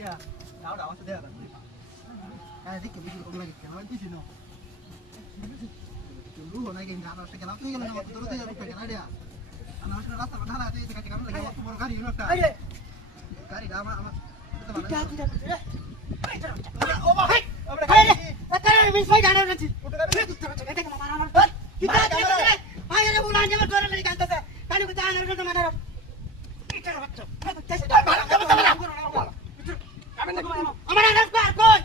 kia áo đỏ sẽ đẹp cái thích cái video công này cái nói tí gì nào dulu hồi này game jangan harus kenal tuh yang nama betul tuh yang kenal dia anak sudah rasa mana lah itu ketika kamu lagi waktu baru kali ini nak kali dah ama tidak oh my hey min saya jangan nanti kita ayo bulan jangan keluar dari kantor saya kalau kita anak sudah mana kita baca আমার আনাস বার কই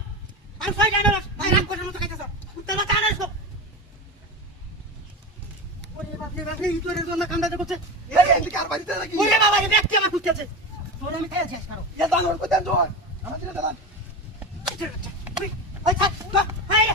আর ছয় জানাস ভাই রাগ করে মতো খাইতেছ উত্তর মাথা আনাস তো ওরে বাপ রে ইতরের জন্য কান্দাতে বসে এই এন্ড কার বাড়িতে নাকি ওরে বাবা রে ব্যক্তি আমার খুঁজতেছে তোর আমি খাইয়া শেষ করো এ দান ওর কোথায় জয় আমার দিলে দান ওই থাক তো হাই